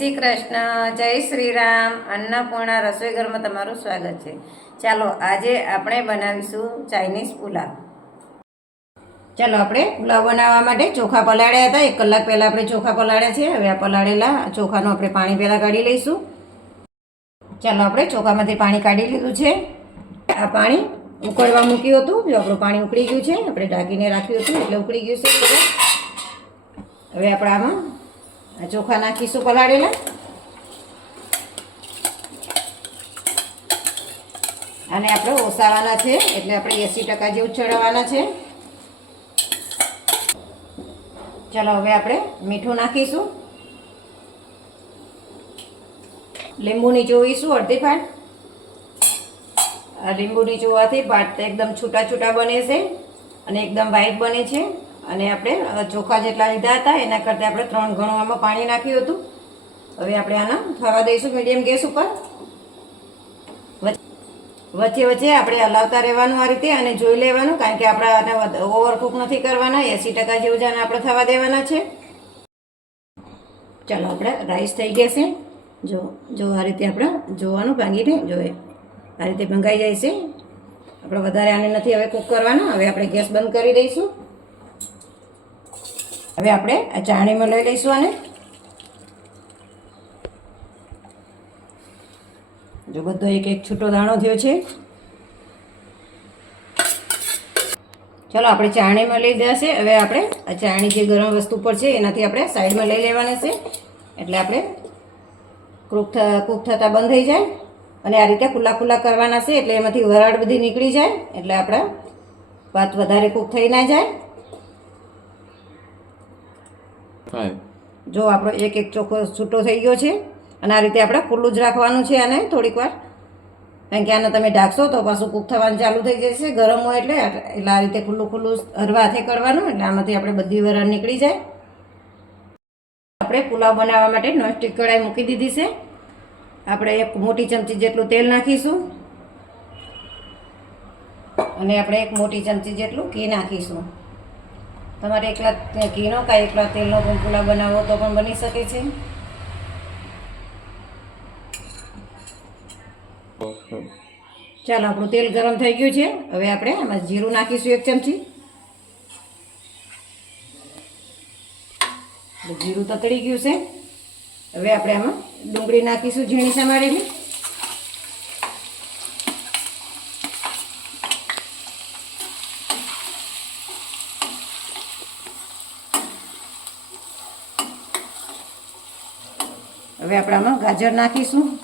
શ્રી કૃષ્ણ જય શ્રી રામ અન્નપૂર્ણા રસોઈ ઘરમાં તમારું સ્વાગત છે. ચાલો, આજે આપણે બનાવીશું ચાઇનીઝ પુલાવ. ચાલો, આપણે પુલાવ બનાવવા માટે ચોખા પલાળ્યા હતા. એક કલાક પહેલાં આપણે ચોખા પલાળ્યા છે. હવે આ પલાળેલા ચોખાનું આપણે પાણી પહેલાં કાઢી લઈશું. ચાલો, આપણે ચોખામાંથી પાણી કાઢી લીધું છે. આ પાણી ઉકળવા મૂક્યું હતું. જો આપણું પાણી ઉકળી ગયું છે, આપણે ઢાંકીને રાખ્યું હતું, એટલે ઉકળી ગયું છે. હવે આપણે આમાં ચોખા નાખીશું પલાળેલા. અને આપણે ઓસાવાના છે, એટલે આપણે એંસી ટકા જેવું ચડાવવાના છે. ચાલો હવે આપણે મીઠું નાખીશું. લીંબુ નીચોવીશું અડધી ફાટ. આ લીંબુ નીચોવાથી ભાત એકદમ છૂટા છૂટા બને છે અને એકદમ વ્હાઈટ બને છે. અને આપણે ચોખા જેટલા લીધા હતા, એના કરતાં આપણે ત્રણ ઘણું આમાં પાણી નાખ્યું હતું. હવે આપણે આના થવા દઈશું મીડિયમ ગેસ ઉપર. વચ્ચે વચ્ચે આપણે હલાવતા રહેવાનું આ રીતે અને જોઈ લેવાનું, કારણ કે આપણે આને ઓવરકુક નથી કરવાના, એંસી ટકા જેવું જાને આપણે થવા દેવાના છે. ચાલો આપણે રાઈસ થઈ ગયા છે. જો જો આ રીતે આપણે જોવાનું ભાંગીને જોઈએ આ રીતે ભંગાઈ જાય છે. આપણે વધારે આને નથી હવે કૂક કરવાના. હવે આપણે ગેસ બંધ કરી દઈશું. હવે આપણે આ ચાણીમાં લઈ લઈશું આને. જો બધો એક એક છૂટો દાણો થયો છે. ચાલો, આપણે ચાણીમાં લઈ દેશે હવે આપણે આ ચાણી જે ગરમ વસ્તુ પર છે, એનાથી આપણે સાઈડમાં લઈ લેવાની છે. એટલે આપણે કૂક કૂક થતાં બંધ થઈ જાય. અને આ રીતે ખુલ્લા ખુલ્લા કરવાના છે, એટલે એમાંથી વરાળ બધી નીકળી જાય. એટલે આપણા ભાત વધારે કૂક થઈ ના જાય. જો આપણો એક એક ચોખ્ખો છૂટો થઈ ગયો છે અને આ રીતે આપણે ખુલ્લું જ રાખવાનું છે આને થોડીક વાર. કારણ કે આને તમે ઢાંકશો તો પાછું કૂક થવાનું ચાલુ થઈ જશે. ગરમ હોય એટલે એટલે આ રીતે ખુલ્લું ખુલ્લું હરવા હાથે કરવાનું એટલે આમાંથી આપણે બધી વરાળ નીકળી જાય. આપણે પુલાવ બનાવવા માટે નોનસ્ટિક કઢાઈ મૂકી દીધી છે. આપણે એક મોટી ચમચી જેટલું તેલ નાખીશું. અને આપણે એક મોટી ચમચી જેટલું ઘી નાખીશું. તમારે એકલા ઘીનો કાંઈ એકલા તેલનો પુલાવ બનાવો તો પણ બની શકે છે? ચાલો, આપણું તેલ ગરમ થઈ ગયું છે. હવે આપણે એમાં જીરું નાખીશું એક ચમચી. જીરું તતડી ગયું છે. હવે આપણે આમાં ડુંગળી નાખીશું ઝીણી સમારેલી હવે આપણે આમાં ગાજર નાખીશું.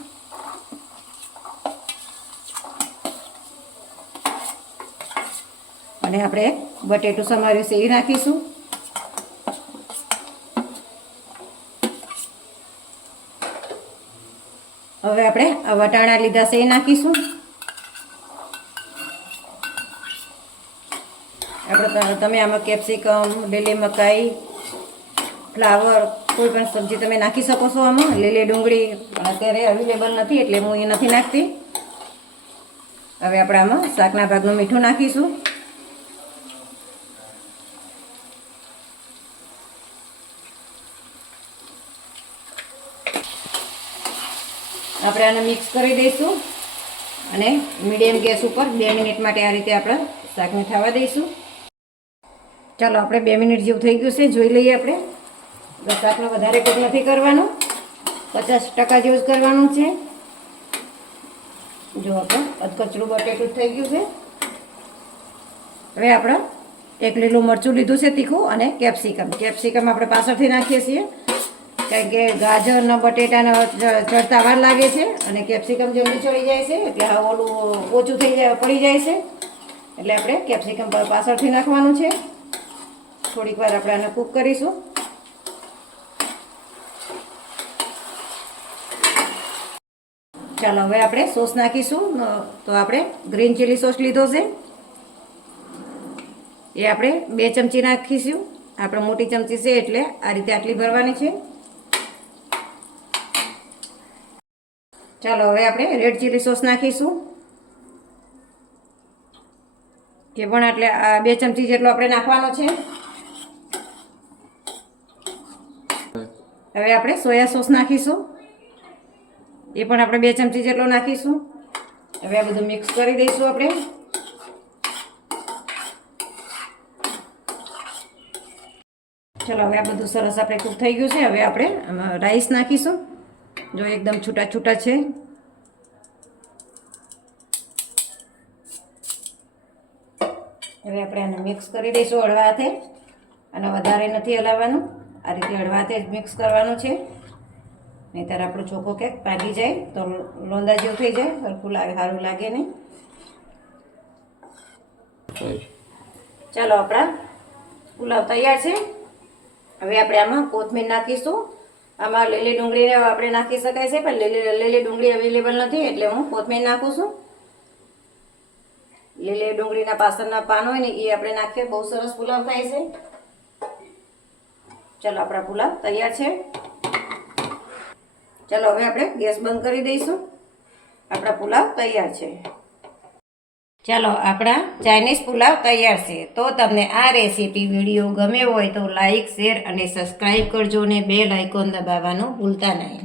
અને આપણે બટેટું સમાર્યું છે એ નાખીશું. હવે આપણે આ વટાણા લીધા છે એ નાખીશું. આપણે તમે આમાં કેપ્સિકમ, લીલી મકાઈ, ફ્લાવર કોઈ પણ સબ્જી તમે નાખી શકો છો આમાં. લીલી ડુંગળી અત્યારે અવેલેબલ નથી એટલે હું એ નથી નાખતી. હવે આપણે આમાં શાકના ભાગનું મીઠું નાખીશું. આપણે આને મિક્સ કરી દઈશું અને મીડિયમ ગેસ ઉપર બે મિનિટ માટે આ રીતે આપણે શાકને થવા દઈશું. ચાલો, આપણે બે મિનિટ જેવું થઈ ગયું છે. જોઈ લઈએ આપણે. તો શાકનો વધારે કૂક નથી કરવાનું. પચાસ ટકા જ યુઝ કરવાનું છે. જો આપણે અધકચરું બટેટું થઈ ગયું છે. હવે આપણે એક લીલું મરચું લીધું છે તીખું અને કેપ્સિકમ. કેપ્સિકમ આપણે પાછળથી નાખીએ છીએ. કારણ કે ગાજર ને બટેટાને ચડતા વાર લાગે છે અને કેપ્સિકમ જલ્દી ચડી જાય છે એટલે આ ઓલું ઓછું થઈ જાય, પડી જાય છે. એટલે આપણે કેપ્સિકમ પાછળથી નાખવાનું છે. થોડીક વાર આપણે આને કૂક કરીશું. ચાલો, હવે આપણે સોસ નાખીશું. તો આપણે ગ્રીન ચીલી સોસ લીધો છે. એ આપણે બે ચમચી નાખીશું. આપણે મોટી ચમચી છે એટલે આ રીતે આટલી ભરવાની છે. ચાલો, હવે આપણે રેડ ચીલી સોસ નાખીશું. એ પણ એટલે આ બે ચમચી જેટલો આપણે નાખવાનો છે. હવે આપણે સોયા સોસ નાખીશું. એ પણ આપણે બે ચમચી જેટલો નાખીશું. હવે આ બધું મિક્સ કરી દઈશું આપણે. ચલો, હવે આ બધું સરસ આપણે કૂક થઈ ગયું છે. હવે આપણે આમાં રાઈસ નાખીશું. જો એકદમ છૂટા છૂટા છે. હવે આપણે આને મિક્સ કરી દઈશું હળવા હાથે. અને વધારે નથી હલાવવાનું. આ રીતે હળવા હાથે જ મિક્સ કરવાનું છે. નહીંતર આપણો ચોખ્ખો કેક પાકી જાય તો લોંદા જેવું થઈ જાય સરખું લાગે સારું લાગે નહીં. ચાલો આપણા પુલાવ તૈયાર છે. હવે આપણે આમાં કોથમીર નાખીશું. આમાં લીલી ડુંગળીને આપણે નાખી શકાય છે પણ લીલી લીલી ડુંગળી અવેલેબલ નથી એટલે હું કોથમીર નાખું છું. લીલી ડુંગળીના પાસણના પાન હોય ને એ આપણે નાખીએ. બહુ સરસ પુલાવ થાય છે. ચાલો આપણા પુલાવ તૈયાર છે. ચાલો, હવે આપણે ગેસ બંધ કરી દઈશું. આપણા પુલાવ તૈયાર છે. ચાલો, આપણા ચાઇનીઝ પુલાવ તૈયાર છે. તો તમને આ રેસીપી વીડિયો ગમ્યો હોય તો લાઇક, શેર અને સબસ્ક્રાઈબ કરજો અને બે લાઇકોન દબાવવાનું ભૂલતા નહીં.